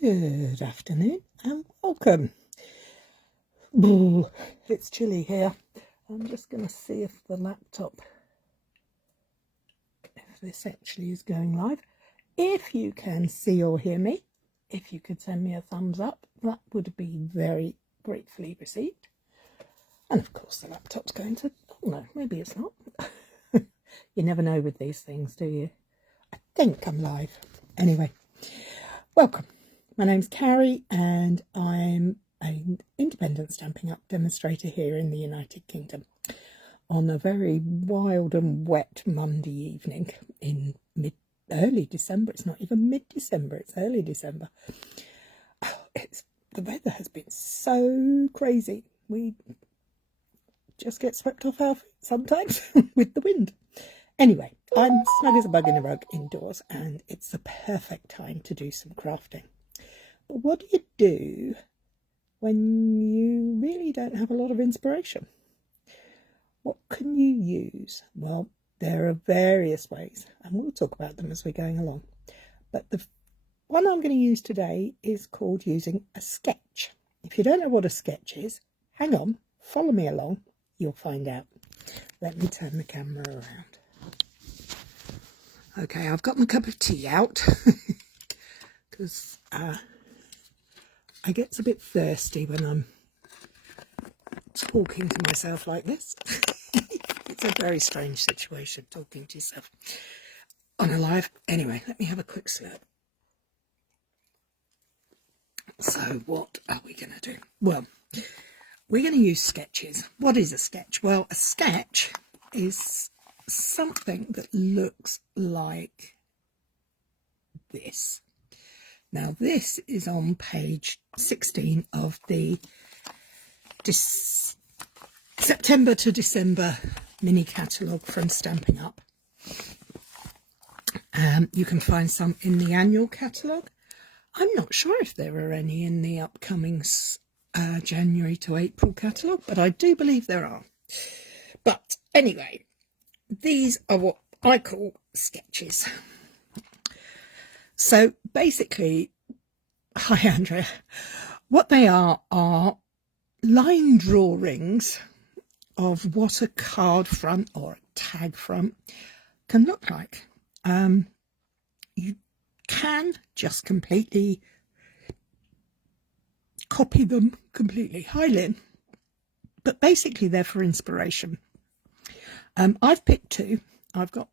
Good afternoon and welcome. Ooh, it's chilly here. I'm just going to see if the laptop, if this actually is going live. If you can see or hear me, if you could send me a thumbs up, that would be very gratefully received. And of course the laptop's going to, oh no, maybe it's not. You never know with these things, do you? I think I'm live. Anyway, welcome. My name's Cary and I'm an independent Stampin' Up demonstrator here in the United Kingdom on a very wild and wet Monday evening in early December. It's not even mid-December, it's early December. The weather has been so crazy. We just get swept off our feet sometimes with the wind. Anyway, I'm snug as a bug in a rug indoors and it's the perfect time to do some crafting. But what do you do when you really don't have a lot of inspiration? What can you use? Well, there are various ways, and we'll talk about them as we're going along. But the one I'm going to use today is called using a sketch. If you don't know what a sketch is, hang on, follow me along, you'll find out. Let me turn the camera around. Okay, I've got my cup of tea out because I get a bit thirsty when I'm talking to myself like this. It's a very strange situation, talking to yourself on a live. Anyway, let me have a quick slurp. So what are we going to do? Well, we're going to use sketches. What is a sketch? Well, a sketch is something that looks like this. Now, this is on page 16 of the September to December mini catalogue from Stampin' Up. You can find some in the annual catalogue. I'm not sure if there are any in the upcoming January to April catalogue, but I do believe there are. But anyway, these are what I call sketches. So basically, hi Andrea, what they are line drawings of what a card front or a tag front can look like. You can just completely copy them completely, Hylin, but basically they're for inspiration. I've picked two. I've got,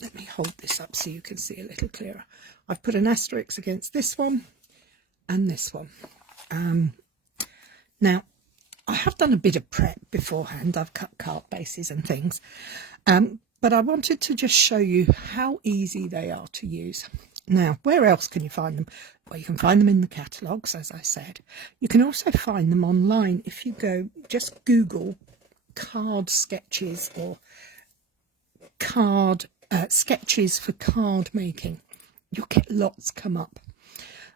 let me hold this up so you can see a little clearer. I've put an asterisk against this one and this one. Now, I have done a bit of prep beforehand. I've cut card bases and things. But I wanted to just show you how easy they are to use. Now, where else can you find them? Well, you can find them in the catalogues, as I said. You can also find them online. If you go, just Google card sketches or card sketches for card making. You'll get lots come up.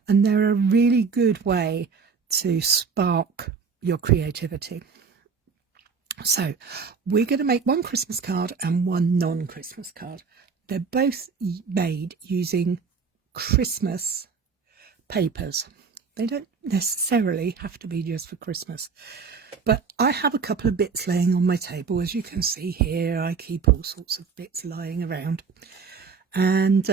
And they're a really good way to spark your creativity. So we're going to make one Christmas card and one non-Christmas card. They're both made using Christmas papers. They don't necessarily have to be just for Christmas. But I have a couple of bits laying on my table. As you can see here, I keep all sorts of bits lying around. And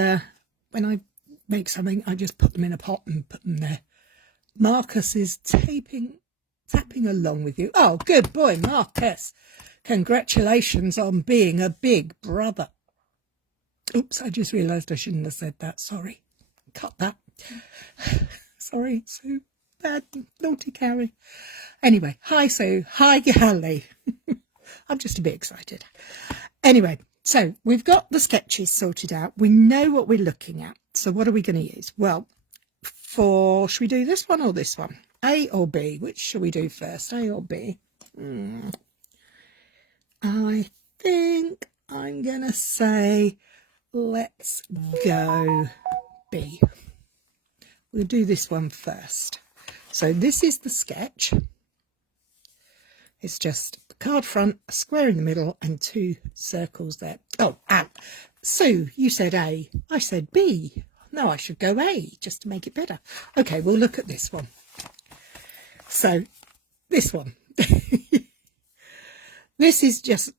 when I make something, I just put them in a pot and put them there. Marcus is tapping along with you. Oh, good boy, Marcus. Congratulations on being a big brother. Oops, I just realised I shouldn't have said that. Sorry. Cut that. Sorry, Sue. Bad, naughty Cary. Anyway, hi, Sue. Hi, Gally. I'm just a bit excited. Anyway, so we've got the sketches sorted out. We know what we're looking at. So what are we going to use? Well, should we do this one or this one? A or B? Which shall we do first? A or B? I think I'm going to say let's go B. We'll do this one first. So this is the sketch. It's just the card front, a square in the middle and two circles there. Oh, Sue, you said A. I said B. no, I should go A just to make it better. Okay, we'll look at this one. So this one. This is just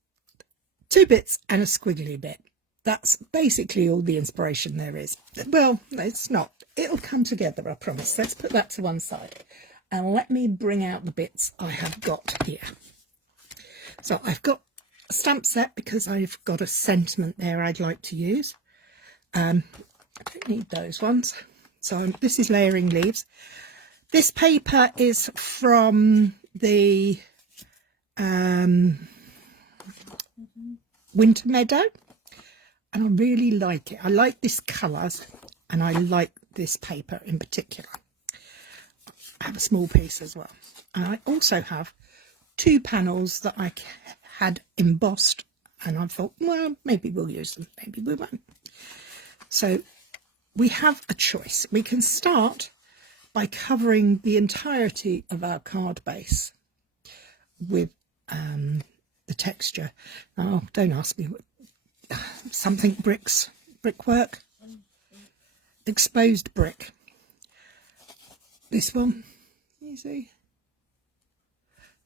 2 bits and a squiggly bit. That's basically all the inspiration there is. Well, it's not. It'll come together, I promise. Let's put that to one side. And let me bring out the bits I have got here. So I've got a stamp set because I've got a sentiment there I'd like to use. I don't need those ones. So this is Layering Leaves. This paper is from the Winter Meadow. And I really like it. I like this colours and I like this paper in particular. I have a small piece as well. And I also have 2 panels that I had embossed and I thought, well, maybe we'll use them, maybe we won't. So we have a choice. We can start by covering the entirety of our card base with the texture. Oh, don't ask me what. Something brickwork, exposed brick. This one, you see.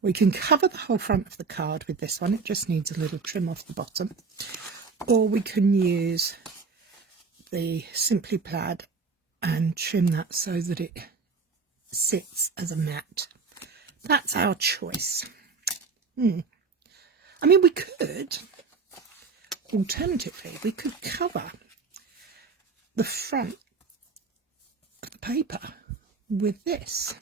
We can cover the whole front of the card with this one. It just needs a little trim off the bottom. Or we can use the Simply Plaid and trim that so that it sits as a mat. That's our choice. I mean, we could. Alternatively, we could cover the front of the paper with this.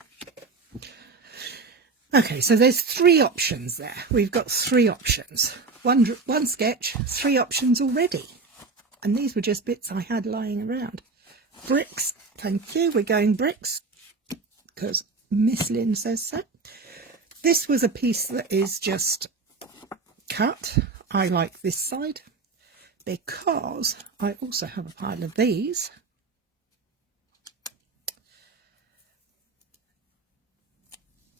Okay, so there's 3 options there. We've got 3 options. One sketch, 3 options already. And these were just bits I had lying around. Bricks, thank you. We're going bricks because Miss Lynn says so. This was a piece that is just cut. I like this side, because I also have a pile of these.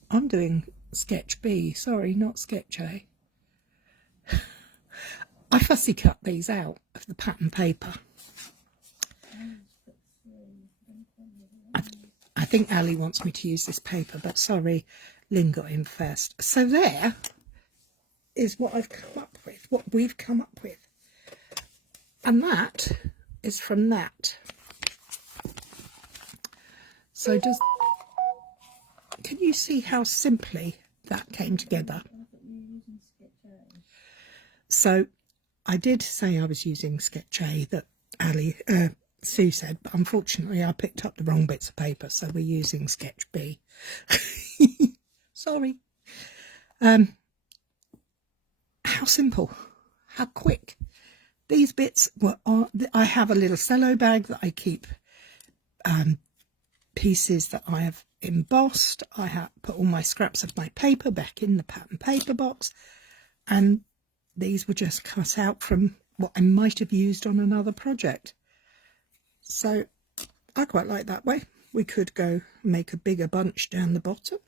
I'm doing sketch B, sorry, not sketch A. I fussy cut these out of the pattern paper. I think Ali wants me to use this paper, but sorry, Lynn got in first. So there is what I've come up with, what we've come up with. And that is from that. So can you see how simply that came together? So I did say I was using sketch A that Sue said, but unfortunately I picked up the wrong bits of paper, so we're using sketch B. Sorry. How simple, how quick. These bits were on. I have a little cello bag that I keep pieces that I have embossed. I have put all my scraps of my paper back in the pattern paper box, and these were just cut out from what I might have used on another project. So I quite like that way. We could go make a bigger bunch down the bottom.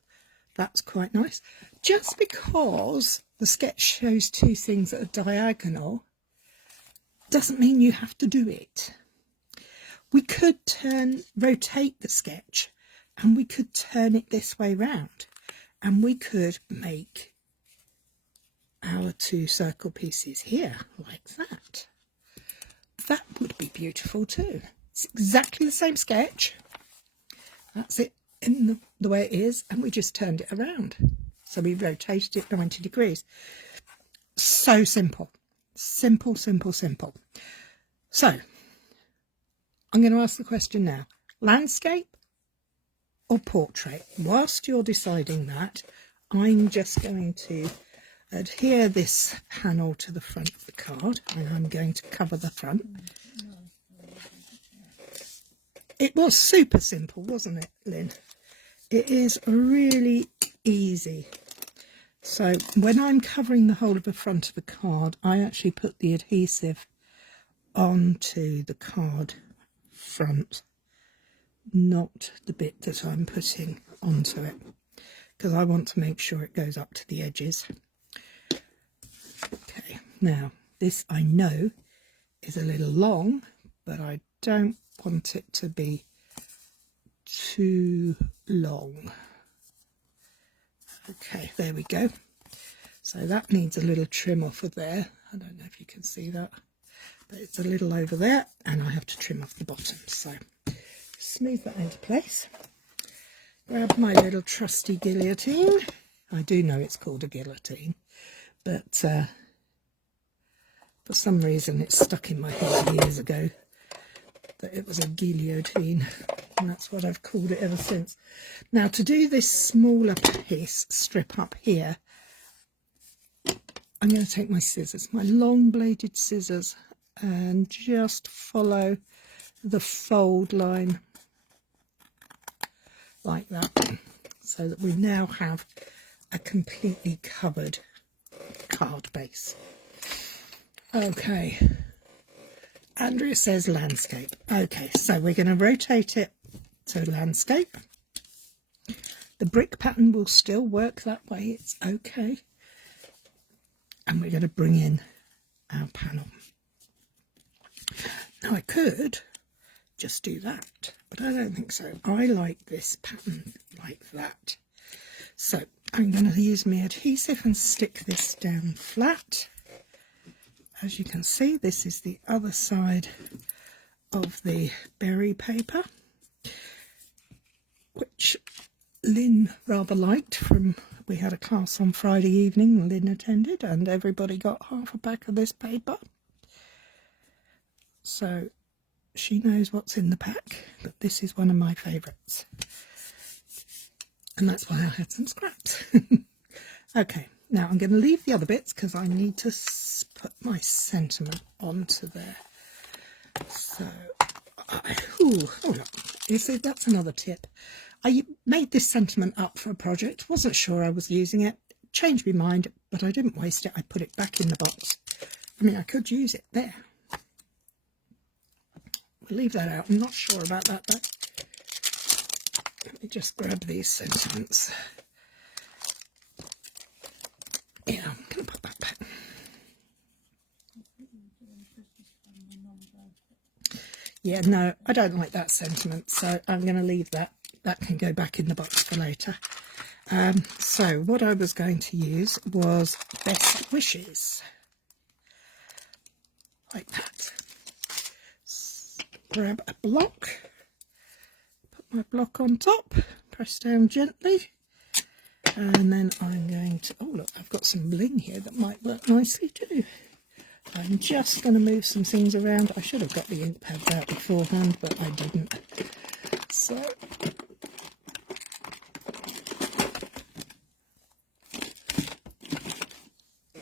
That's quite nice. Just because the sketch shows 2 things that are diagonal doesn't mean you have to do it. We could rotate the sketch, and we could turn it this way round, and we could make our 2 circle pieces here like that. That would be beautiful too. It's exactly the same sketch. That's it in the way it is, and we just turned it around. So we rotated it 90 degrees. So simple. Simple, simple, simple. So I'm going to ask the question now. Landscape or portrait? Whilst you're deciding that, I'm just going to adhere this panel to the front of the card, and I'm going to cover the front. It was super simple, wasn't it, Lynn? It is really easy. So when I'm covering the whole of the front of the card, I actually put the adhesive onto the card front, not the bit that I'm putting onto it, because I want to make sure it goes up to the edges. Okay, now this I know is a little long, but I don't want it to be too long. Okay, there we go. So that needs a little trim off of there. I don't know if you can see that, but it's a little over there, and I have to trim off the bottom. So smooth that into place. Grab my little trusty guillotine. I do know it's called a guillotine, but for some reason it stuck in my head years ago that it was a guillotine, and that's what I've called it ever since. Now, to do this smaller piece strip up here, I'm going to take my scissors, my long bladed scissors, and just follow the fold line like that, so that we now have a completely covered card base. Okay, Andrea says landscape. Okay, so we're going to rotate it to landscape. The brick pattern will still work that way, it's okay. And we're going to bring in our panel. Now I could just do that, but I don't think so. I like this pattern like that. So I'm going to use my adhesive and stick this down flat. As you can see, this is the other side of the berry paper, which Lynn rather liked. From we had a class on Friday evening, Lynn attended, and everybody got half a pack of this paper. So she knows what's in the pack, but this is one of my favourites. And that's why I had some scraps. Okay, now I'm going to leave the other bits because I need to put my sentiment onto there. So, hold on. You see, that's another tip. I made this sentiment up for a project, wasn't sure I was using it, changed my mind, but I didn't waste it. I put it back in the box. I mean, I could use it there. We'll leave that out. I'm not sure about that though. Let me just grab these sentiments. Yeah, I'm going to put that back. Yeah, no, I don't like that sentiment, so I'm going to leave that. That can go back in the box for later. So what I was going to use was best wishes. Like that. Grab a block. Put my block on top. Press down gently. And then I'm going to... Oh, look, I've got some bling here that might work nicely too. I'm just going to move some things around. I should have got the ink pads out beforehand, but I didn't. So...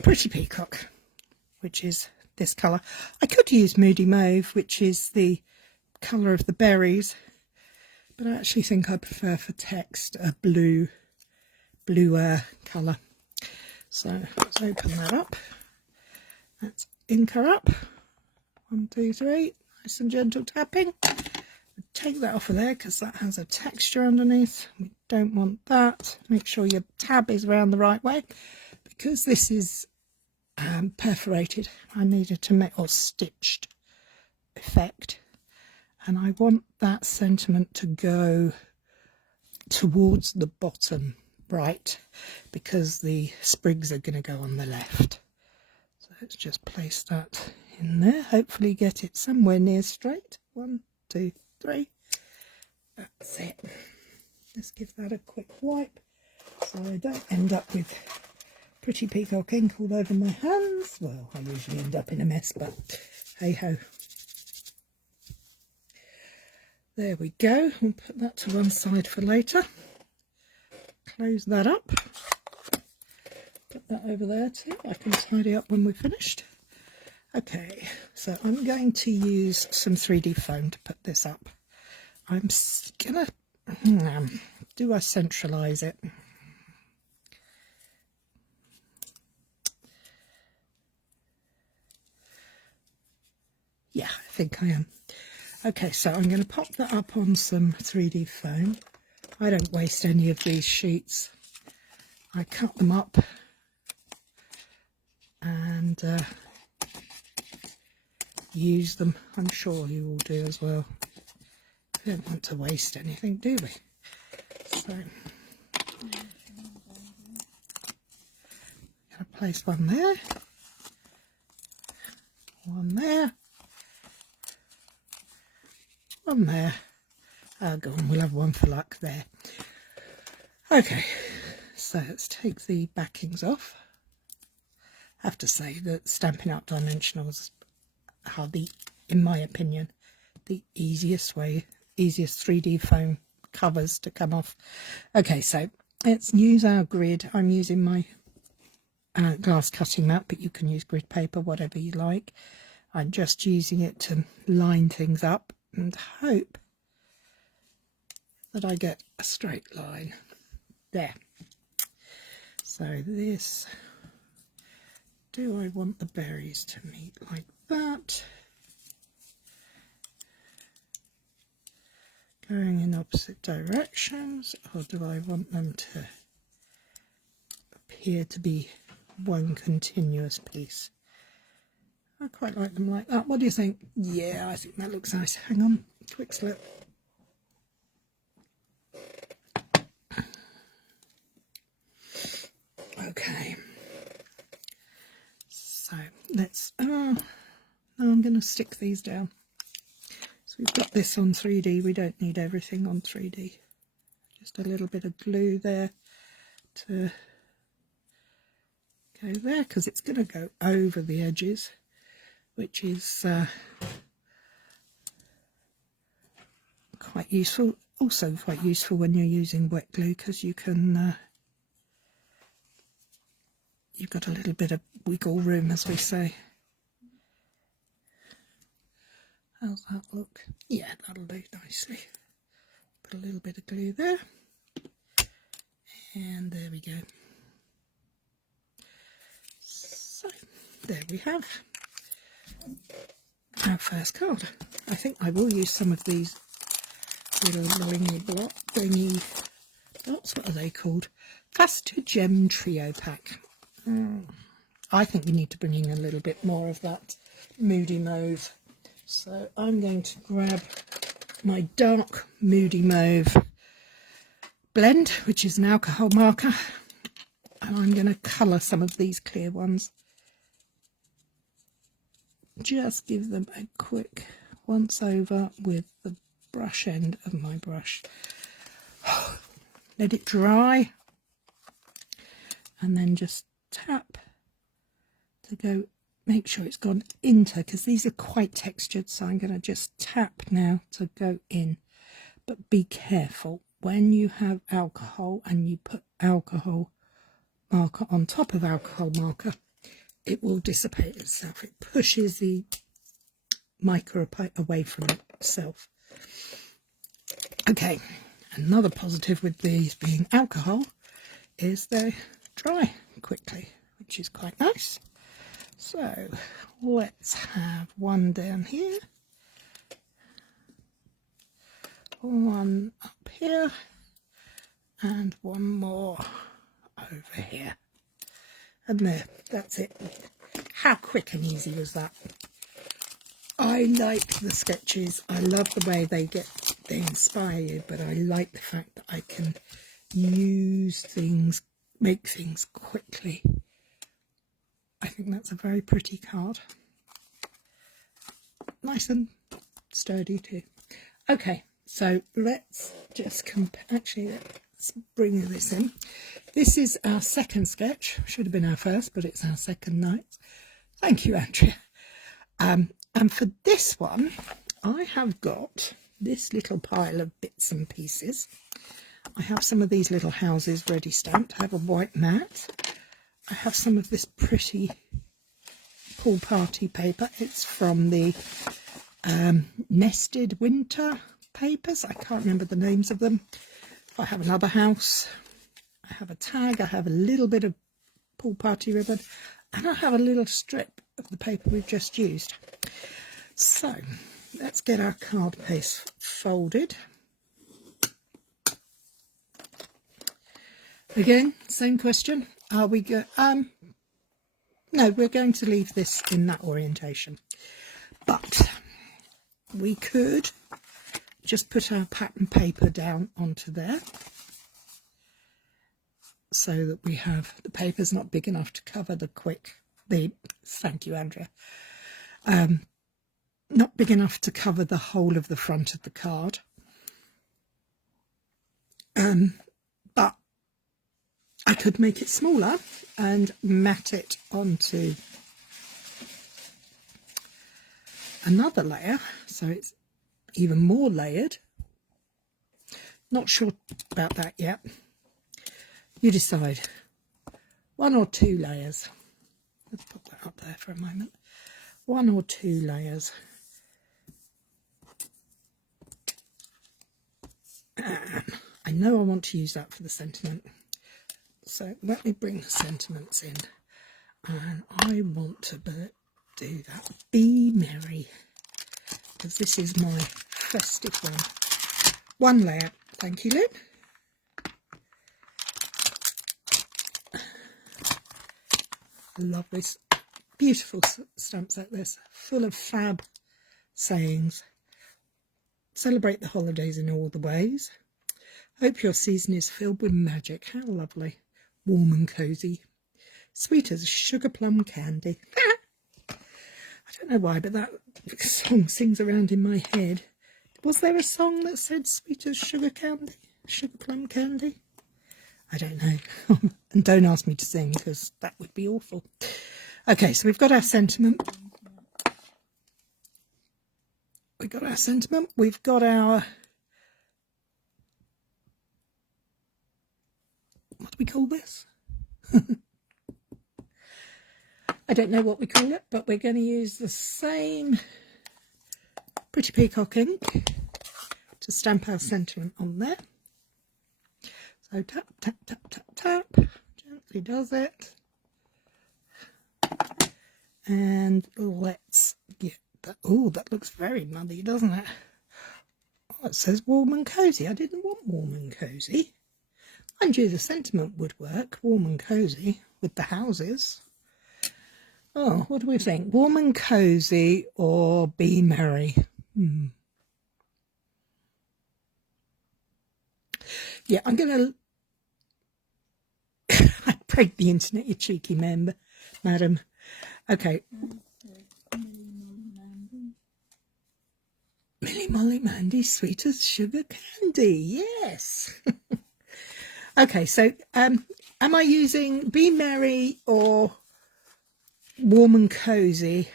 Pretty Peacock, which is this colour. I could use Moody Mauve, which is the colour of the berries, but I actually think I prefer for text a bluer colour. So let's open that up. Let's ink her up. 1, 2, 3. Nice and gentle tapping. Take that off of there because that has a texture underneath. We don't want that. Make sure your tab is around the right way. Because this is perforated, I needed to make, or stitched effect, and I want that sentiment to go towards the bottom right because the sprigs are going to go on the left. So let's just place that in there, hopefully get it somewhere near straight. 1, 2, 3. That's it. Let's give that a quick wipe so I don't end up with Pretty Peacock ink all over my hands. Well, I usually end up in a mess, but hey ho. There we go. We'll put that to one side for later. Close that up. Put that over there too. I can tidy up when we're finished. Okay, so I'm going to use some 3D foam to put this up. I'm gonna... do I centralise it? Yeah, I think I am. Okay, so I'm going to pop that up on some 3D foam. I don't waste any of these sheets. I cut them up and use them. I'm sure you all do as well. We don't want to waste anything, do we? So, gotta place one there, one there, one there. Oh, go on, we'll have one for luck there. Okay, so let's take the backings off. I have to say that Stampin' Up! Dimensionals are in my opinion, the easiest 3D foam covers to come off. Okay, so let's use our grid. I'm using my glass cutting mat, but you can use grid paper, whatever you like. I'm just using it to line things up and hope that I get a straight line there. So this, do I want the berries to meet like that? Going in opposite directions, or do I want them to appear to be one continuous piece? I quite like them like that. What do you think? Yeah, I think that looks nice. Hang on, quick slip. Okay, so let's, now I'm going to stick these down. So we've got this on 3D, we don't need everything on 3D. Just a little bit of glue there to go there, because it's going to go over the edges, which is quite useful. Also quite useful when you're using wet glue, because you can, you've got a little bit of wiggle room, as we say. How's that look? Yeah, that'll do nicely. Put a little bit of glue there. And there we go. So, there we have our first card. I think I will use some of these little blingy dots. What are they called? Faster Gem Trio Pack. I think we need to bring in a little bit more of that moody mauve. So I'm going to grab my dark moody mauve blend, which is an alcohol marker, and I'm going to colour some of these clear ones. Just give them a quick once over with the brush end of my brush. Let it dry, and then just tap to go. Make sure it's gone into, because these are quite textured, so I'm going to just tap now to go in. But be careful when you have alcohol and you put alcohol marker on top of alcohol marker, it will dissipate itself. It pushes the mica away from itself. Okay, another positive with these being alcohol is they dry quickly, which is quite nice. So let's have one down here, one up here, and one more over here. And there, that's it. How quick and easy was that? I like the sketches. I love the way they inspire you, but I like the fact that I can use things, make things quickly. I think that's a very pretty card. Nice and sturdy too. Okay, so let's just actually let's bring this in. This is our second sketch. Should have been our first, but it's our second night. Thank you, Andrea. And for this one, I have got this little pile of bits and pieces. I have some of these little houses ready stamped. I have a white mat. I have some of this pretty pool party paper. It's from the Nested Winter papers. I can't remember the names of them. I have another house. I have a tag. I have a little bit of pool party ribbon. And I have a little strip of the paper we've just used. So let's get our card paste folded. Again, same question. Are we no, we're going to leave this in that orientation. But we could just put our pattern paper down onto there so that we have, the paper's not big enough to cover thank you, Andrea, not big enough to cover the whole of the front of the card. But I could make it smaller and mat it onto another layer, so it's even more layered. Not sure about that yet. You decide. 1 or 2 layers. Let's put that up there for a moment. 1 or 2 layers. And I know I want to use that for the sentiment. So let me bring the sentiments in. And I want to do that. Be merry. Because this is my festive one. 1 layer. Thank you, Lynn. I love this. Beautiful stamps like this, full of fab sayings. Celebrate the holidays in all the ways. Hope your season is filled with magic. How lovely. Warm and cosy. Sweet as sugar plum candy. I don't know why, but that song sings around in my head. Was there a song that said sweet as sugar candy? Sugar plum candy? I don't know. And don't ask me to sing, because that would be awful. Okay, so we've got our sentiment. We've got our sentiment. We've got our... What do we call this? I don't know what we call it, but we're going to use the same Pretty Peacock ink to stamp our sentiment on there. So tap, tap, tap, tap, tap. Gently does it. And let's get that. Oh, that looks very muddy, doesn't it? Oh, it says warm and cosy. I didn't want warm and cosy. Mind you, the sentiment would work, warm and cosy, with the houses. Oh, what do we think? Warm and cosy or be merry? Yeah, I'm going to... I break the internet, you cheeky madam. Okay. Millie Molly Mandy, sweet as sugar candy. Yes. Okay, so am I using be merry or warm and cosy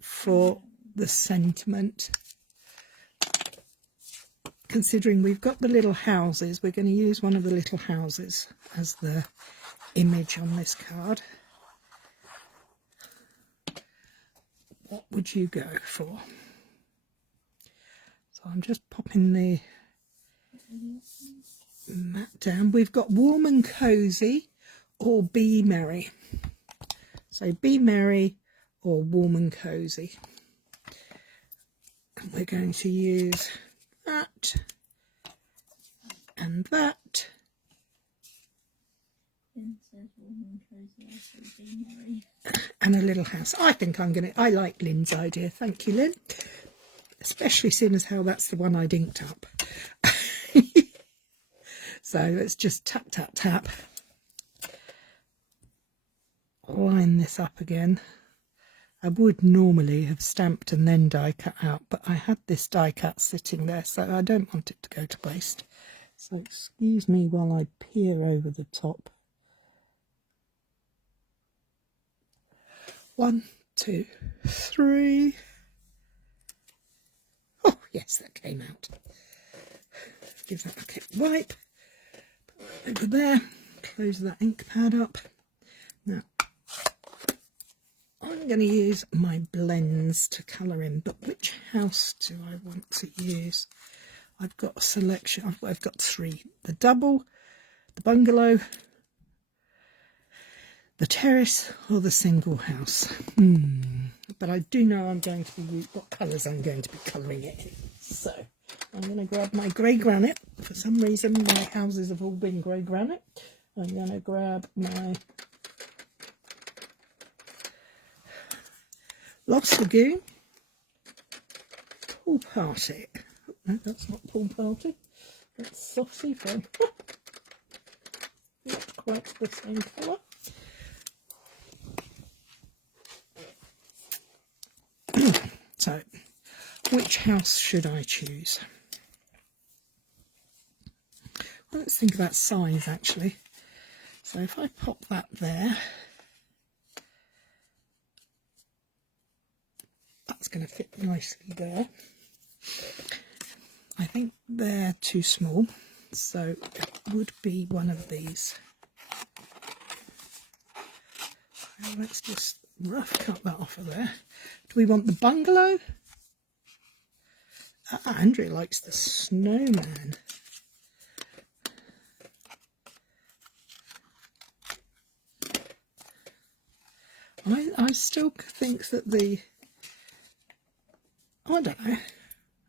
for the sentiment? Considering we've got the little houses, we're going to use one of the little houses as the image on this card. What would you go for? So I'm just popping the mat down. We've got warm and cosy or be merry. So be merry or warm and cosy. And we're going to use that and that. And a little house. I think I like Lynn's idea. Thank you, Lynn. Especially seeing as how that's the one I'd inked up. So let's just tap, tap, tap. Line this up again. I would normally have stamped and then die cut out, but I had this die cut sitting there, so I don't want it to go to waste. So excuse me while I peer over the top. 1, 2, 3. Oh, yes, that came out. Give that a quick wipe. Put that over there. Close that ink pad up. Now, I'm going to use my blends to colour in, but which house do I want to use? I've got a selection. I've got 3. The double, the bungalow, the terrace, or the single house. But I do know I'm going to be what colours I'm going to be colouring it in. So I'm going to grab my grey granite. For some reason my houses have all been grey granite. I'm going to grab my Lost Lagoon, Pool Party. No, that's not pool party. That's Saucy from not quite the same colour. So, which house should I choose? Well, let's think about size actually. So if I pop that there, that's going to fit nicely there. I think they're too small, so it would be one of these. So let's just rough cut that off of there. Do we want the bungalow? Andrea likes the snowman. I still think that the... Oh, I don't know.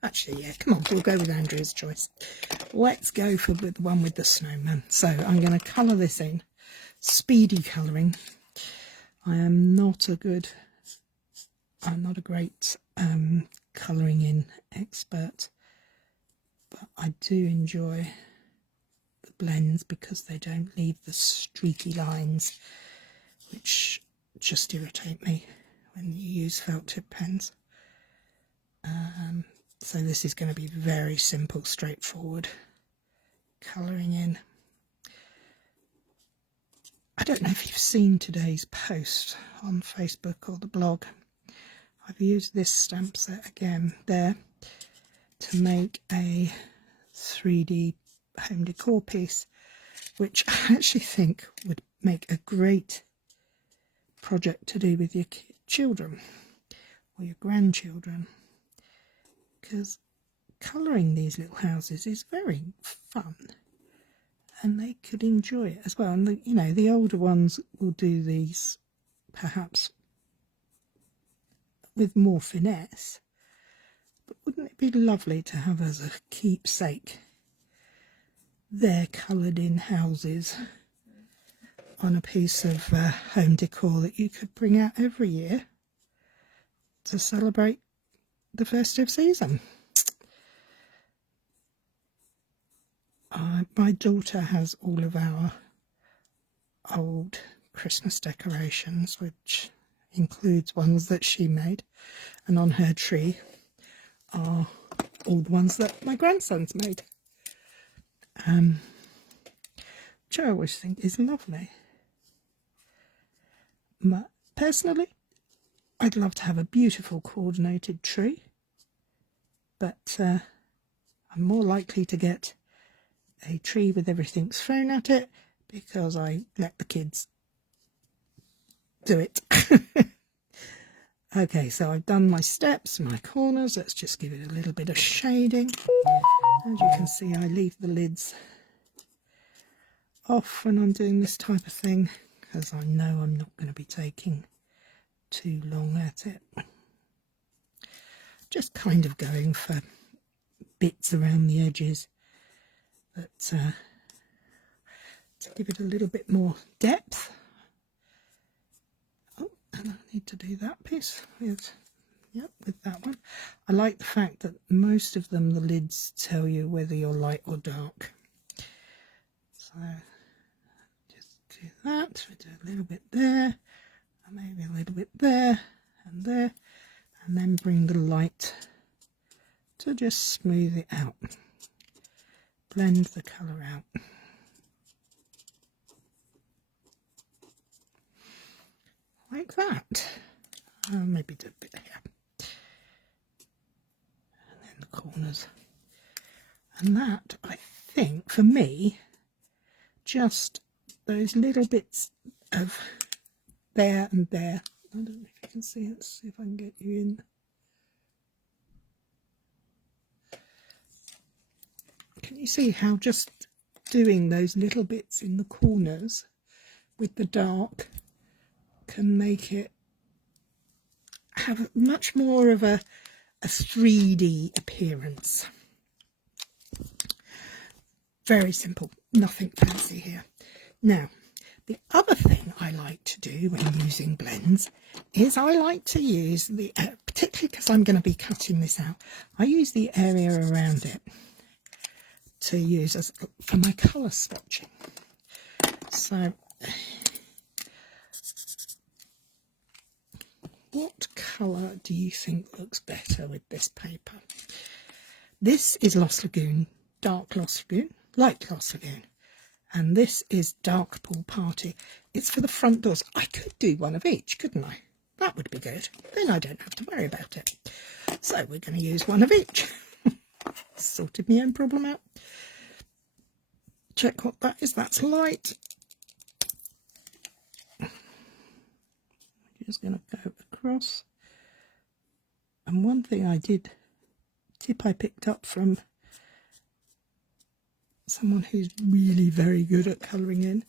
Actually, yeah, come on, we'll go with Andrea's choice. Let's go for the one with the snowman. So I'm going to colour this in. Speedy colouring. I'm not a great colouring in expert, but I do enjoy the blends because they don't leave the streaky lines, which just irritate me when you use felt tip pens. So this is going to be very simple, straightforward colouring in. I don't know if you've seen today's post on Facebook or the blog. I've used this stamp set again there to make a 3D home decor piece, which I actually think would make a great project to do with your children or your grandchildren, because colouring these little houses is very fun and they could enjoy it as well. And the older ones will do these perhaps with more finesse, but wouldn't it be lovely to have as a keepsake their coloured in houses on a piece of home decor that you could bring out every year to celebrate the festive season. My daughter has all of our old Christmas decorations, which includes ones that she made, and on her tree are old ones that my grandson's made, which I always think is lovely. Personally, I'd love to have a beautiful coordinated tree, but I'm more likely to get a tree with everything thrown at it because I let the kids do it. Okay, so I've done my steps, my corners. Let's just give it a little bit of shading. As you can see, I leave the lids off when I'm doing this type of thing because I know I'm not going to be taking too long at it. Just kind of going for bits around the edges that to give it a little bit more depth. Oh, and I need to do that piece with that one. I like the fact that most of them, the lids tell you whether you're light or dark. So just do that. We do a little bit there, and maybe a little bit there, and then bring the light to just smooth it out. Blend the colour out. Like that. Maybe do a bit here. And then the corners. And that, I think, for me, just those little bits of there and there. I don't know if you can see it. Let's see if I can get you in. Can you see how just doing those little bits in the corners with the dark can make it have much more of a 3D appearance? Very simple, nothing fancy here. Now, the other thing I like to do when using blends is I like to use the particularly because I'm going to be cutting this out, I use the area around it to use as for my colour swatching. So what colour do you think looks better with this paper? This is Lost Lagoon, dark Lost Lagoon, light Lost Lagoon. And this is dark Pool Party. It's for the front doors. I could do one of each, couldn't I? That would be good. Then I don't have to worry about it. So we're going to use one of each. Sorted my own problem out. Check what that is. That's light. Just going to go across. And one thing I picked up from someone who's really very good at colouring in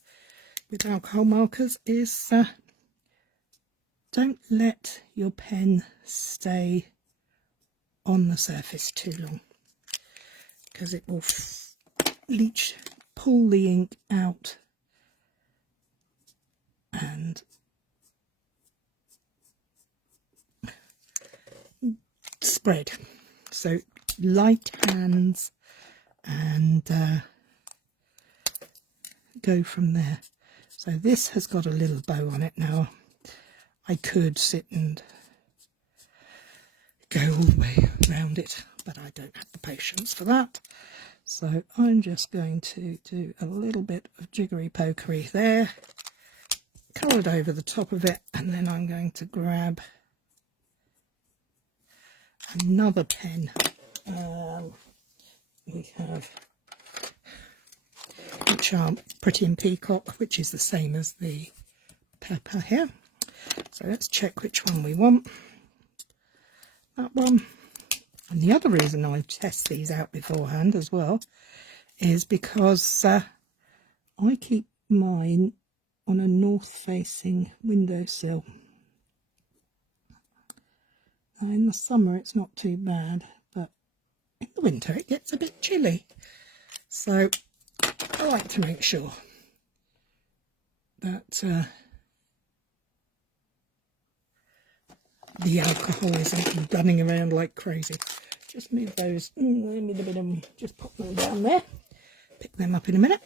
with alcohol markers is don't let your pen stay on the surface too long, because it will pull the ink out and spread. So light hands and go from there. So this has got a little bow on it now. I could sit and go all the way around it, but I don't have the patience for that. So I'm just going to do a little bit of jiggery pokery there, coloured over the top of it, and then I'm going to grab another pen. We have Charm Pretty and Peacock, which is the same as the pepper here. So let's check which one we want. That one. And the other reason I test these out beforehand as well is because I keep mine on a north-facing windowsill. Now in the summer it's not too bad, but in the winter it gets a bit chilly. So I like to make sure that the alcohol isn't running around like crazy. Just move those, just pop them down there, pick them up in a minute.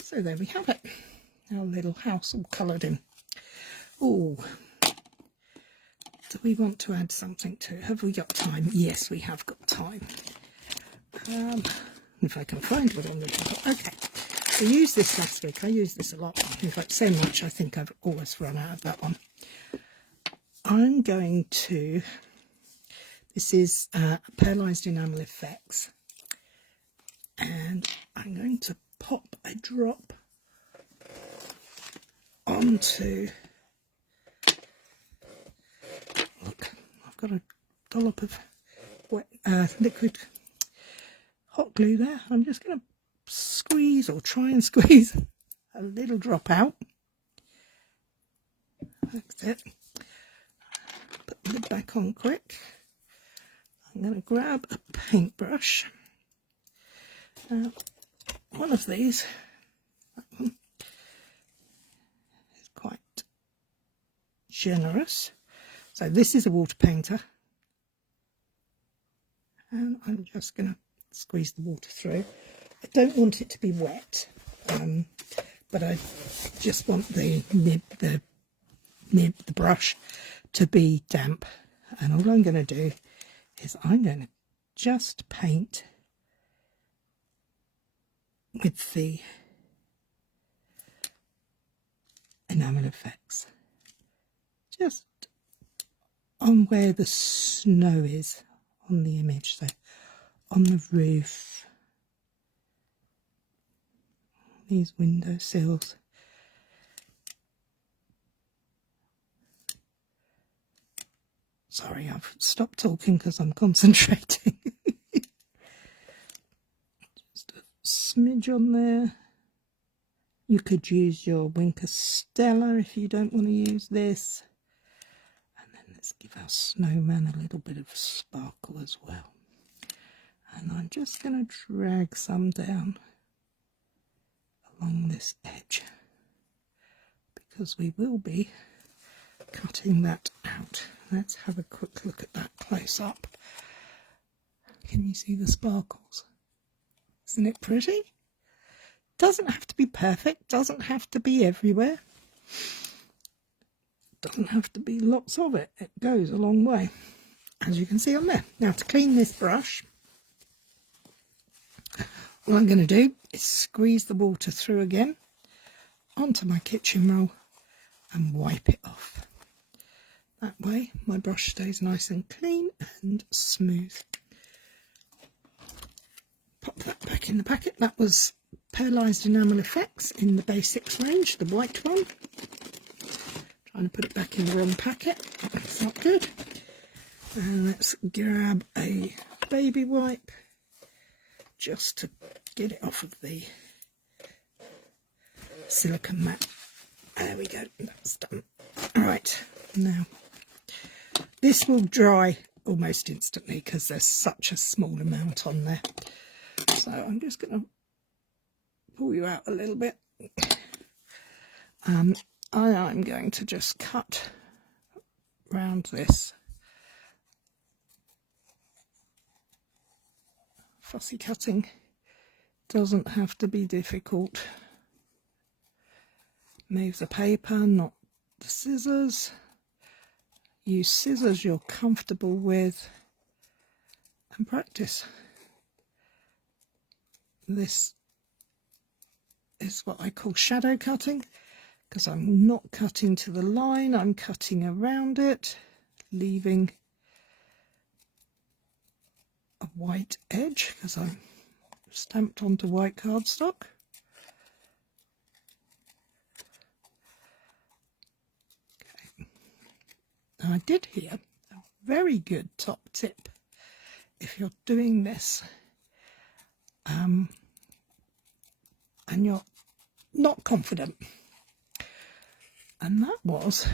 So there we have it, our little house all coloured in. Oh, do we want to add something to it? Have we got time? Yes, we have got time. If I can find what I'm looking for. Okay, I used this last week. I used this a lot. In fact, so much I think I've always run out of that one. I'm going to, this is Pearlized Enamel Effects, and I'm going to pop a drop onto, look, I've got a dollop of wet, liquid hot glue there. I'm just going to squeeze, or try and squeeze, a little drop out. That's it. Put the lid back on quick. I'm going to grab a paintbrush. One of these, that one, is quite generous. So this is a water painter. And I'm just going to squeeze the water through. I don't want it to be wet, but I just want the nib, the brush to be damp. And all I'm going to do is I'm going to just paint with the enamel effects, just on where the snow is on the image, so on the roof, these window sills. Sorry, I've stopped talking because I'm concentrating. Just a smidge on there. You could use your Winker Stella if you don't want to use this. And then let's give our snowman a little bit of sparkle as well. And I'm just going to drag some down along this edge, because we will be cutting that out. Let's have a quick look at that close up. Can you see the sparkles? Isn't it pretty? Doesn't have to be perfect, doesn't have to be everywhere. Doesn't have to be lots of it. It goes a long way, as you can see on there. Now to clean this brush, all I'm going to do is squeeze the water through again onto my kitchen roll and wipe it off. That way my brush stays nice and clean and smooth. Pop that back in the packet. That was Pearlised Enamel Effects in the Basics range, the white one. Trying to put it back in the wrong packet. That's not good. And let's grab a baby wipe just to get it off of the silicone mat. There we go, that's done. Alright, now this will dry almost instantly because there's such a small amount on there. So I'm just going to pull you out a little bit. I'm going to just cut round this. Fussy cutting doesn't have to be difficult. Move the paper, not the scissors. Use scissors you're comfortable with and practice. This is what I call shadow cutting, because I'm not cutting to the line, I'm cutting around it, leaving a white edge because I'm stamped onto white cardstock. Okay. Now I did hear a very good top tip if you're doing this and you're not confident, and that was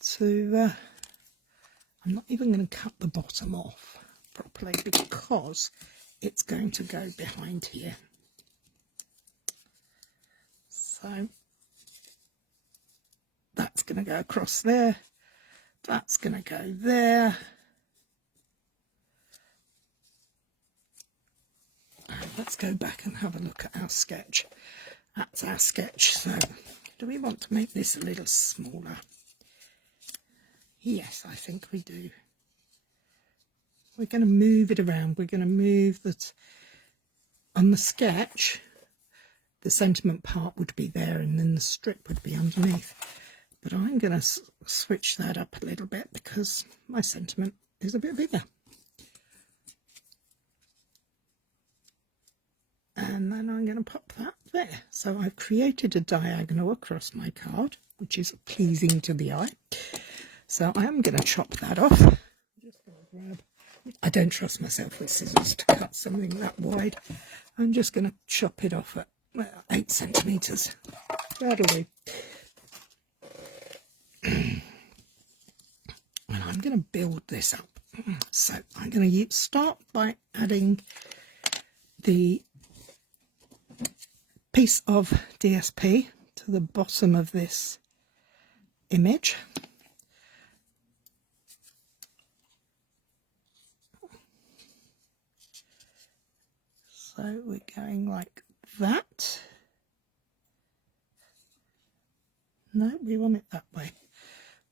to I'm not even going to cut the bottom off properly because it's going to go behind here. So that's going to go across there, that's going to go there. And let's go back and have a look at our sketch. That's our sketch. So do we want to make this a little smaller? Yes, I think we do. We're going to move it around. We're going to move that on the sketch. The sentiment part would be there and then the strip would be underneath. But I'm going to switch that up a little bit because my sentiment is a bit bigger. And then I'm going to pop that there. So I've created a diagonal across my card, which is pleasing to the eye. So I am going to chop that off. I'm just going to grab, I don't trust myself with scissors to cut something that wide. I'm just going to chop it off at 8 centimetres. That'll do. And I'm going to build this up. So I'm going to start by adding the piece of DSP to the bottom of this image. So we're going like that. No, we want it that way.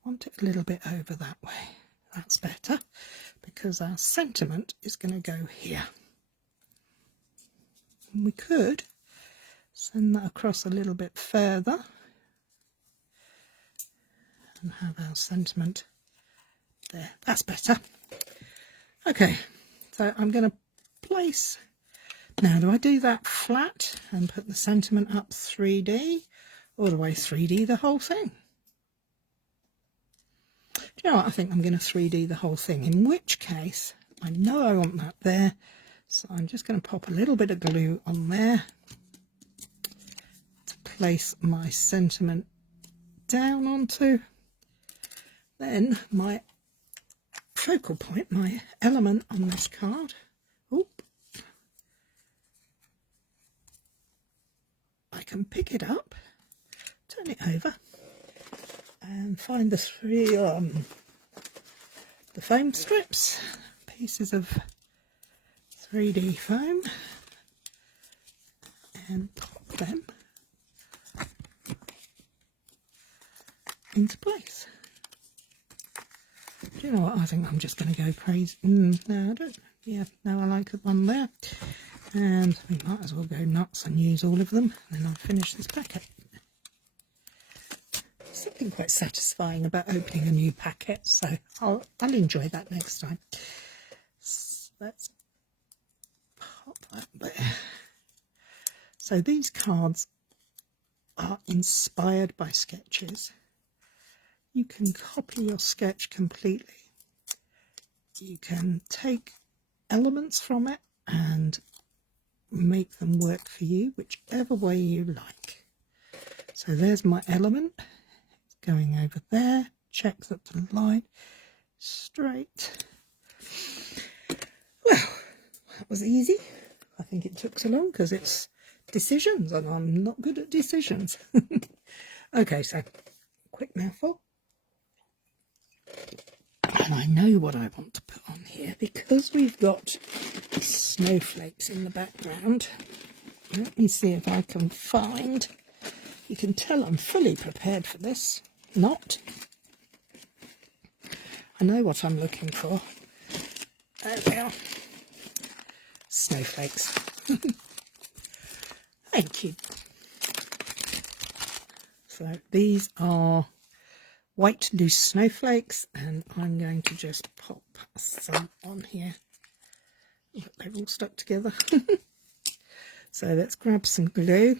Want it a little bit over that way. That's better because our sentiment is going to go here. And we could send that across a little bit further and have our sentiment there. That's better. Okay, so I'm going to place. Now, do I do that flat and put the sentiment up 3D, or do I 3D the whole thing? Do you know what? I think I'm going to 3D the whole thing, in which case I know I want that there, so I'm just going to pop a little bit of glue on there to place my sentiment down onto. Then my focal point, my element on this card, I can pick it up, turn it over, and find the foam strips, pieces of 3D foam, and pop them into place. Do you know what? I think I'm just going to go crazy. No, I don't. Yeah, no, I like the one there. And we might as well go nuts and use all of them. And then I'll finish this packet. Something quite satisfying about opening a new packet, so I'll enjoy that next time. So let's pop that there. So these cards are inspired by sketches. You can copy your sketch completely. You can take elements from it and make them work for you, whichever way you like. So there's my element. It's going over there. Check that the line is straight. Well, that was easy. I think it took so long because it's decisions and I'm not good at decisions. Okay, so quick mouthful. And I know what I want to put on here because we've got snowflakes in the background. Let me see if I can find. You can tell I'm fully prepared for this. Not. I know what I'm looking for. There we are. Snowflakes. Thank you. So these are white loose snowflakes, and I'm going to just pop some on here. Look, they're all stuck together. So let's grab some glue.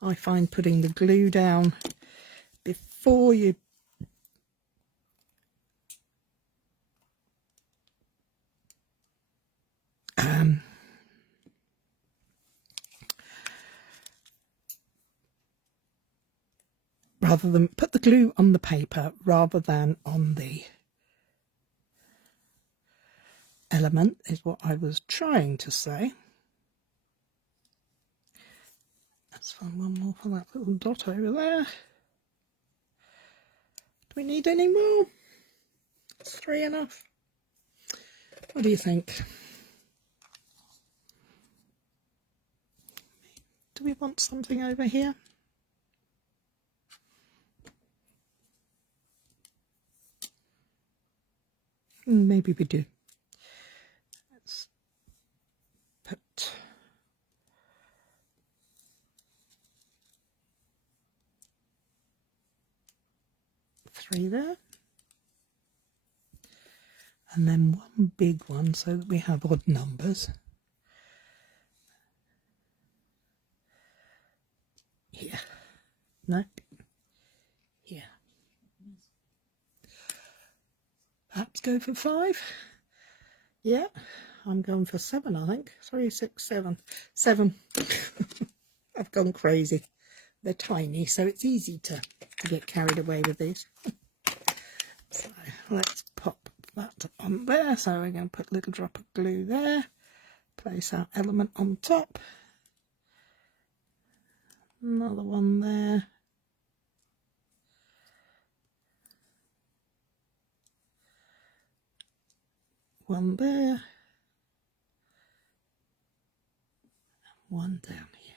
I find putting the glue down before you rather than put the glue on the paper rather than on the element is what I was trying to say. Let's find one more for that little dot over there. Do we need any more? Is 3 enough? What do you think? Do we want something over here? Maybe we do. Let's put three there. And then one big one so that we have odd numbers. Here. No. Here. Perhaps go for 5. Yeah, I'm going for 7, I think. 3, 6, 7. 7. I've gone crazy. They're tiny, so it's easy to get carried away with these. So let's pop that on there. So we're going to put a little drop of glue there. Place our element on top. Another one there. One there. One down here.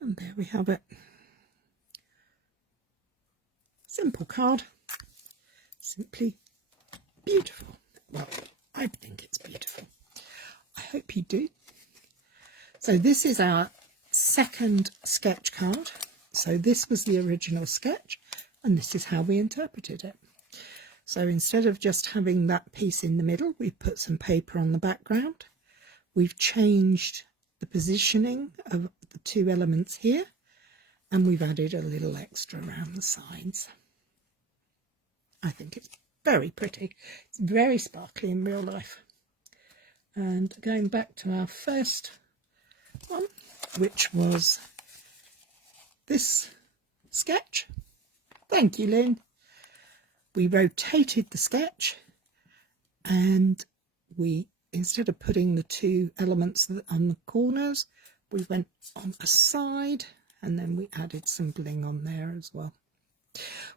And there we have it. Simple card. Simply beautiful. Well, I think it's beautiful. I hope you do. So this is our second sketch card. So this was the original sketch, and this is how we interpreted it. So instead of just having that piece in the middle, we've put some paper on the background. We've changed the positioning of the 2 elements here, and we've added a little extra around the sides. I think it's very pretty. It's very sparkly in real life. And going back to our first one, which was this sketch. Thank you, Lynn. We rotated the sketch, and we, instead of putting the 2 elements on the corners, we went on a side and then we added some bling on there as well.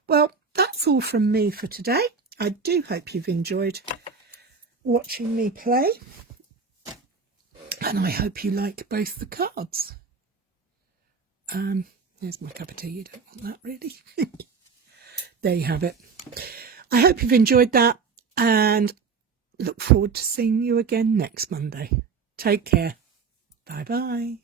Well, that's all from me for today. I do hope you've enjoyed watching me play, and I hope you like both the cards. There's my cup of tea. You don't want that, really. There you have it. I hope you've enjoyed that, and look forward to seeing you again next Monday. Take care. Bye-bye.